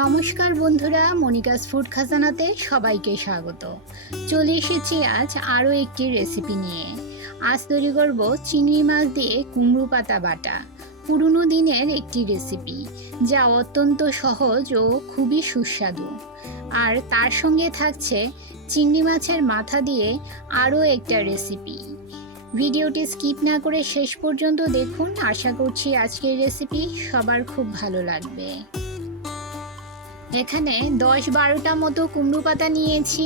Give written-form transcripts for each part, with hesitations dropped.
নমস্কার বন্ধুরা, Monica's food খাজানাতে সবাইকে স্বাগত। চলে এসেছি আজ আরও একটি রেসিপি নিয়ে। আজ তৈরি করব চিংড়ি মাছ দিয়ে কুমড়ো পাতা বাটা। পুরনো দিনের একটি রেসিপি যা অত্যন্ত সহজ ও খুবই সুস্বাদু। আর তার সঙ্গে থাকছে চিংড়ি মাছের মাথা দিয়ে আরও একটা রেসিপি। ভিডিওটি স্কিপ না করে শেষ পর্যন্ত দেখুন। আশা করছি আজকের রেসিপি সবার খুব ভালো লাগবে। এখানে 10-12টা মতো কুমড়ো পাতা নিয়েছি।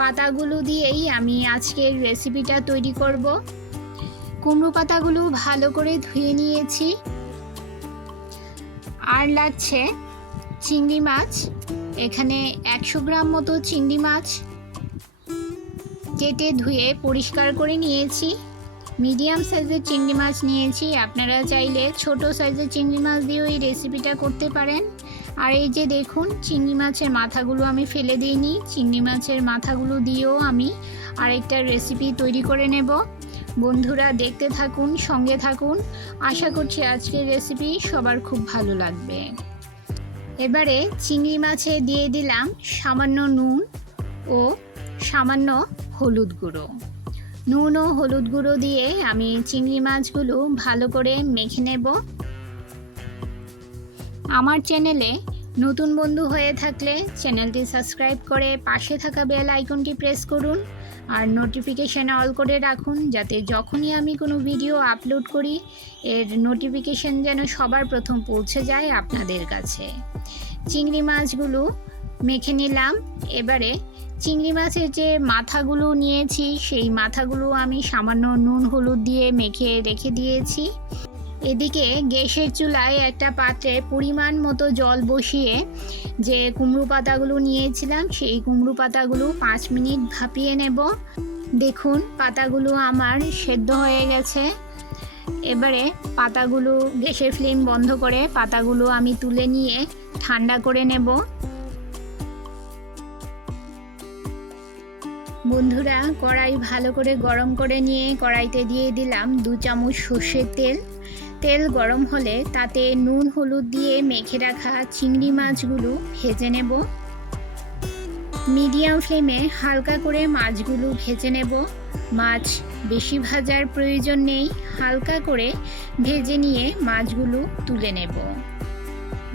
পাতাগুলো দিয়েই আমি আজকের রেসিপিটা তৈরি করব। কুমড়ো পাতাগুলো ভালো করে ধুয়ে নিয়েছি। আর লাগছে চিংড়ি মাছ। এখানে 100 গ্রাম মতো চিংড়ি মাছ কেটে ধুয়ে পরিষ্কার করে নিয়েছি। মিডিয়াম সাইজের চিংড়ি মাছ নিয়েছি। আপনারা চাইলে ছোট সাইজের চিংড়ি মাছ দিয়েও এই রেসিপিটা করতে পারেন। আর এই যে দেখুন, চিংড়ি মাছের মাথাগুলো আমি ফেলে দিইনি। চিংড়ি মাছের মাথাগুলো দিয়েও আমি আরেকটা রেসিপি তৈরি করে নেব। বন্ধুরা দেখতে থাকুন, সঙ্গে থাকুন। আশা করছি আজকের রেসিপি সবার খুব ভালো লাগবে। এবারে চিংড়ি মাছে দিয়ে দিলাম সামান্য নুন ও সামান্য হলুদ গুঁড়ো। নুন ও হলুদ গুঁড়ো দিয়ে আমি চিংড়ি মাছগুলো ভালো করে মেখে নেব। আমার চ্যানেলে নতুন বন্ধু হয়ে থাকলে চ্যানেলটি সাবস্ক্রাইব করে পাশে থাকা বেল আইকনটি প্রেস করুন আর নোটিফিকেশান অল করে রাখুন, যাতে যখনই আমি কোনো ভিডিও আপলোড করি এর নোটিফিকেশান যেন সবার প্রথম পৌঁছে যায় আপনাদের কাছে। চিংড়ি মাছগুলো মেখে নিলাম। এবারে চিংড়ি মাছের যে মাথাগুলো নিয়েছি সেই মাথাগুলো আমি সামান্য নুন হলুদ দিয়ে মেখে রেখে দিয়েছি। এদিকে গ্যাসের চুলায় একটা পাত্রে পরিমাণ মতো জল বসিয়ে যে কুমড়ো পাতাগুলো নিয়েছিলাম সেই কুমড়ো পাতাগুলো 5 মিনিট ভাপিয়ে নেব। দেখুন পাতাগুলো আমার সেদ্ধ হয়ে গেছে। এবারে পাতাগুলো গ্যাসের ফ্লেম বন্ধ করে পাতাগুলো আমি তুলে নিয়ে ঠান্ডা করে নেব। বন্ধুরা কড়াই ভালো করে গরম করে নিয়ে কড়াইতে দিয়ে দিলাম 2 চামচ সর্ষের তেল। তেল গরম হলে তাতে নুন হলুদ দিয়ে মেখে রাখা চিংড়ি মাছগুলো ভেজে নেব। মিডিয়াম ফ্লেমে হালকা করে মাছগুলো ভেজে নেব। মাছ বেশি ভাজার প্রয়োজন নেই, হালকা করে ভেজে নিয়ে মাছগুলো তুলে নেব।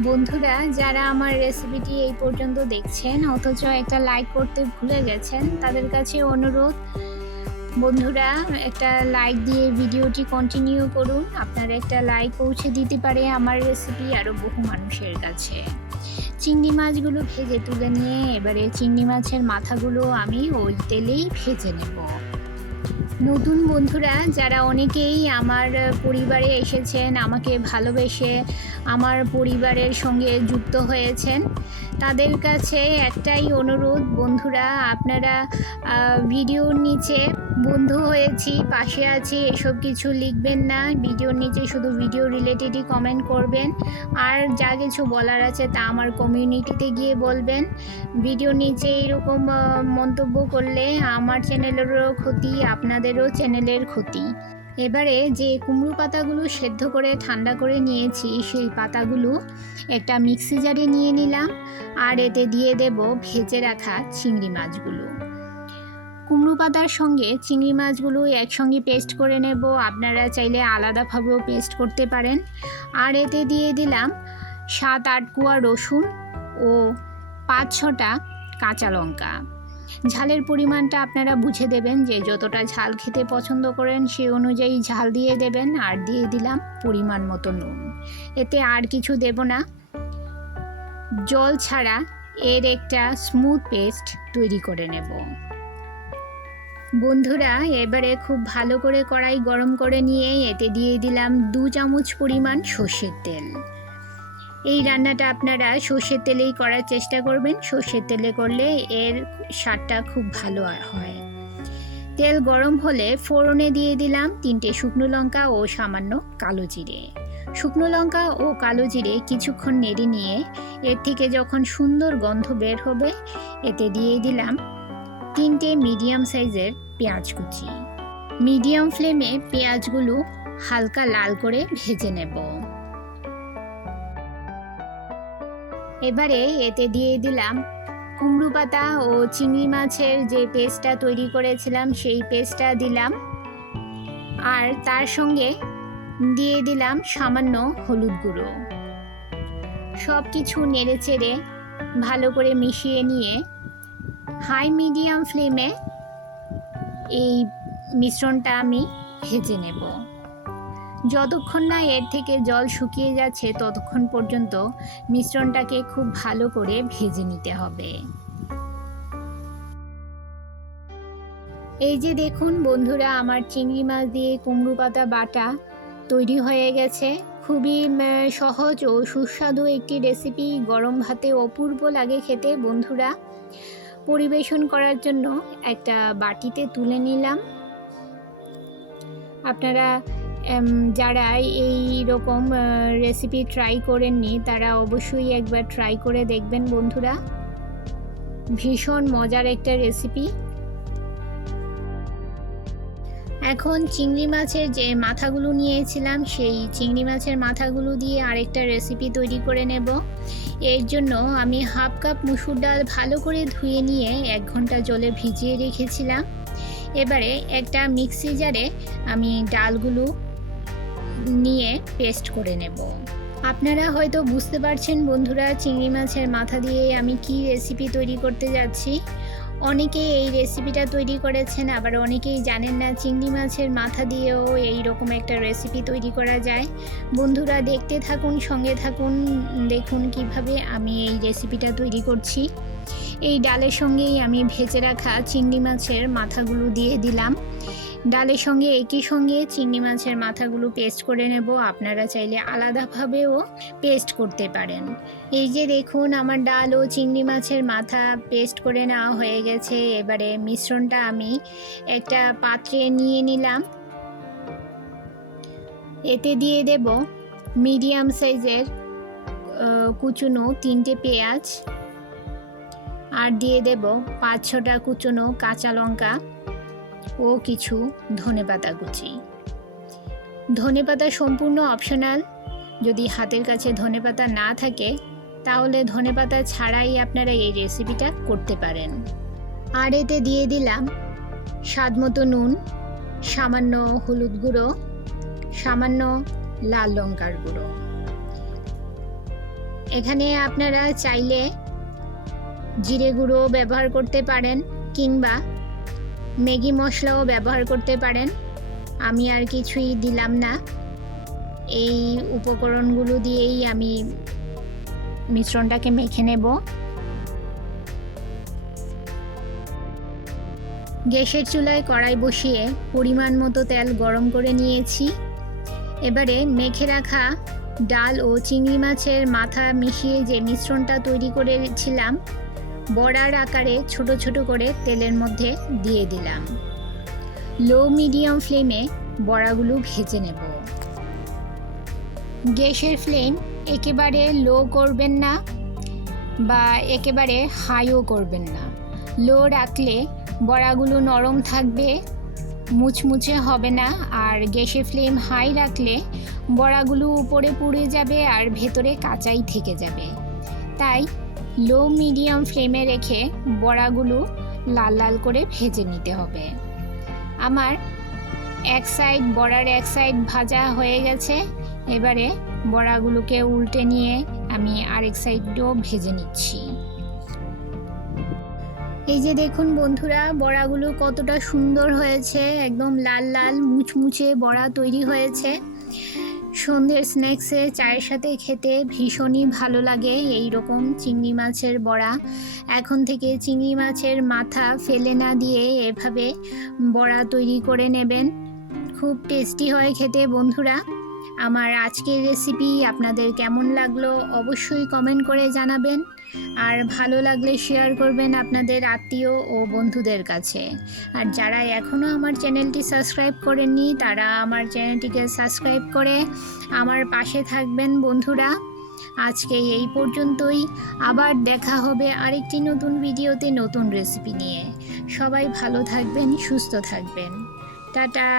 বন্ধুরা যারা আমার রেসিপিটি এই পর্যন্ত দেখছেন অথচ একটা লাইক করতে ভুলে গেছেন, তাদের কাছে অনুরোধ, বন্ধুরা একটা লাইক দিয়ে ভিডিওটি কন্টিনিউ করুন। আপনার একটা লাইক পৌঁছে দিতে পারে আমার রেসিপি আরও বহু মানুষের কাছে। চিংড়ি মাছগুলো ভেজে তুলে নিয়ে এবারে চিংড়ি মাছের মাথাগুলো আমি ওই তেলেই ভেজে নেব। নতুন বন্ধুরা যারা অনেকেই আমার পরিবারে এসেছেন, আমাকে ভালোবেসে আমার পরিবারের সঙ্গে যুক্ত হয়েছেন, তাদের কাছে একটাই অনুরোধ, বন্ধুরা আপনারা ভিডিওর নিচে বন্ধু হয়েছি, পাশে আছি এসব কিছু লিখবেন না। ভিডিওর নিচে শুধু ভিডিও রিলেটেডই কমেন্ট করবেন। আর যা কিছু বলার আছে তা আমার কমিউনিটিতে গিয়ে বলবেন। ভিডিওর নিচে এরকম মন্তব্য করলে আমার চ্যানেলেরও ক্ষতি, আপনাদেরও চ্যানেলের ক্ষতি। এবারে যে কুমড়ো পাতাগুলো সেদ্ধ করে ঠান্ডা করে নিয়েছি সেই পাতাগুলো একটা মিক্সি জারে নিয়ে নিলাম। আর এতে দিয়ে দেব ভেজে রাখা চিংড়ি মাছগুলো। কুমড়ো পাতার সঙ্গে চিংড়ি মাছগুলো একসঙ্গে পেস্ট করে নেব। আপনারা চাইলে আলাদাভাবেও পেস্ট করতে পারেন। আর এতে দিয়ে দিলাম 7-8 কোয়া রসুন ও 5-6টা কাঁচা লঙ্কা। ঝালের পরিমাণটা আপনারা বুঝে দেবেন, যে যতটা ঝাল খেতে পছন্দ করেন সেই অনুযায়ী ঝাল দিয়ে দেবেন। আর দিয়ে দিলাম পরিমাণ মতো নুন। এতে আর কিছু দেব না। জল ছাড়া এর একটা স্মুথ পেস্ট তৈরি করে নেব। বন্ধুরা এবারে খুব ভালো করে কড়াই গরম করে নিয়ে এতে দিয়ে দিলাম 2 চামচ পরিমাণ সর্ষের তেল। এই রান্নাটা আপনারা সর্ষের তেলেই করার চেষ্টা করবেন। সর্ষের তেলে করলে এর স্বাদটা খুব ভালো হয়। তেল গরম হলে ফোড়নে দিয়ে দিলাম 3টে শুকনো লঙ্কা ও সামান্য কালো জিরে। শুকনো লঙ্কা ও কালো জিরে কিছুক্ষণ নেড়ে নিয়ে এর থেকে যখন সুন্দর গন্ধ বের হবে এতে দিয়ে দিলাম 3টে মিডিয়াম সাইজের পেঁয়াজ কুচি। মিডিয়াম ফ্লেমে পেঁয়াজগুলো হালকা লাল করে ভেজে নেব। এবারে এতে দিয়ে দিলাম কুমড়ো পাতা ও চিংড়ি মাছের যে পেস্টটা তৈরি করেছিলাম সেই পেস্টটা দিলাম, আর তার সঙ্গে দিয়ে দিলাম সামান্য হলুদ গুঁড়ো। সব কিছু নেড়েচেড়ে ভালো করে মিশিয়ে নিয়ে হাই মিডিয়াম ফ্লেমে এই মিশ্রণটা আমি ভেজে নেব। যতক্ষণ না এর থেকে জল শুকিয়ে যাচ্ছে ততক্ষণ পর্যন্ত মিশ্রণটাকে খুব ভালো করে ভেজে নিতে হবে। এই যে দেখুন বন্ধুরা, আমার চিংড়ি মাছ দিয়ে কুমড়ো পাতা বাটা তৈরি হয়ে গেছে। খুবই সহজ ও সুস্বাদু একটি রেসিপি, গরম ভাতে অপূর্ব লাগে খেতে। বন্ধুরা, পরিবেশন করার জন্য একটা বাটিতে তুলে নিলাম। আপনারা যারা এই রকম রেসিপি ট্রাই করেননি তারা অবশ্যই একবার ট্রাই করে দেখবেন বন্ধুরা। ভীষণ মজার একটা রেসিপি। এখন চিংড়ি মাছের যে মাথাগুলো নিয়েছিলাম সেই চিংড়ি মাছের মাথাগুলো দিয়ে আরেকটা রেসিপি তৈরি করে নেব। এর জন্য আমি হাফ কাপ মুসুর ডাল ভালো করে ধুয়ে নিয়ে 1 ঘন্টা জলে ভিজিয়ে রেখেছিলাম। এবারে একটা মিক্সি জারে আমি ডালগুলো নিয়ে পেস্ট করে নেব। আপনারা হয়তো বুঝতে পারছেন বন্ধুরা, চিংড়ি মাছের মাথা দিয়ে আমি কি রেসিপি তৈরি করতে যাচ্ছি। অনেকেই এই রেসিপিটা তৈরি করেছেন, আবার অনেকেই জানেন না চিংড়ি মাছের মাথা দিয়েও এই রকম একটা রেসিপি তৈরি করা যায়। বন্ধুরা দেখতে থাকুন, সঙ্গে থাকুন, দেখুন কিভাবে আমি এই রেসিপিটা তৈরি করছি। এই ডালের সঙ্গেই আমি ভেজে রাখা চিংড়ি মাছের মাথাগুলো দিয়ে দিলাম। ডালের সঙ্গে একই সঙ্গে চিংড়ি মাছের মাথাগুলো পেস্ট করে নেব। আপনারা চাইলে আলাদাভাবেও পেস্ট করতে পারেন। এই যে দেখুন, আমার ডাল ও চিংড়ি মাছের মাথা পেস্ট করে নেওয়া হয়ে গেছে। এবারে মিশ্রণটা আমি একটা পাত্রে নিয়ে নিলাম। এতে দিয়ে দেব মিডিয়াম সাইজের কুচুনো 3টে পেঁয়াজ, আর দিয়ে দেব 5-6টা কুচুনো কাঁচা লঙ্কা ও কিছু ধনেপাতা কুচি। ধনেপাতা সম্পূর্ণ অপশনাল। যদি হাতের কাছে ধনেপাতা না থাকে তাহলে ধনেপাতা ছাড়াই আপনারা এই রেসিপিটা করতে পারেন। আর এতে দিয়ে দিলাম স্বাদমতো নুন, সামান্য হলুদ গুঁড়ো, সামান্য লাল লঙ্কার গুঁড়ো। এখানে আপনারা চাইলে জিরে গুঁড়ো ব্যবহার করতে পারেন কিংবা ম্যাগি মশলাও ব্যবহার করতে পারেন। আমি আর কিছুই দিলাম না। এই উপকরণগুলো দিয়েই আমি মিশ্রণটাকে মেখে নেব। গ্যাসের চুলায় কড়াই বসিয়ে পরিমাণ মতো তেল গরম করে নিয়েছি। এবারে মেখে রাখা ডাল ও চিংড়ি মাছের মাথা মিশিয়ে যে মিশ্রণটা তৈরি করেছিলাম বড়ার আকারে ছোট ছোট করে তেলের মধ্যে দিয়ে দিলাম। লো মিডিয়াম ফ্লেমে বড়াগুলো ভেজে নেব। গ্যাসের ফ্লেম একেবারে লো করবেন না বা একেবারে হাইও করবেন না। লো রাখলে বড়াগুলো নরম থাকবে, মুচমুচে হবে না। আর গ্যাসের ফ্লেম হাই রাখলে বড়াগুলো উপরে পুড়ে যাবে আর ভেতরে কাঁচাই থেকে যাবে। তাই লো মিডিয়াম ফ্লেমে রেখে বড়াগুলো লাল লাল করে ভেজে নিতে হবে। আমার বড়ার এক সাইড ভাজা হয়ে গেছে। এবারে বড়াগুলোকে উল্টে নিয়ে আমি আরেক সাইডও ভেজে নিচ্ছি। এই যে দেখুন বন্ধুরা, বড়াগুলো কতটা সুন্দর হয়েছে, একদম লাল লাল মুচমুচে বড়া তৈরি হয়েছে। সন্ধ্যের স্ন্যাক্সে চায়ের সাথে খেতে ভীষণই ভালো লাগে এই রকম চিংড়ি মাছের বড়া। এখন থেকে চিংড়ি মাছের মাথা ফেলে না দিয়ে এভাবে বড়া তৈরি করে নেবেন, খুব টেস্টি হয় খেতে। বন্ধুরা, আমার আজকের রেসিপি আপনাদের কেমন লাগলো অবশ্যই কমেন্ট করে জানাবেন, আর ভালো লাগলে শেয়ার করবেন আপনাদের আত্মীয় ও বন্ধুদের কাছে। আর যারা এখনও আমার চ্যানেলটি সাবস্ক্রাইব করেননি তারা আমার চ্যানেলটিকে সাবস্ক্রাইব করে আমার পাশে থাকবেন বন্ধুরা। আজকে এই পর্যন্তই, আবার দেখা হবে আরেকটি নতুন ভিডিওতে নতুন রেসিপি নিয়ে। সবাই ভালো থাকবেন, সুস্থ থাকবেন। টাটা।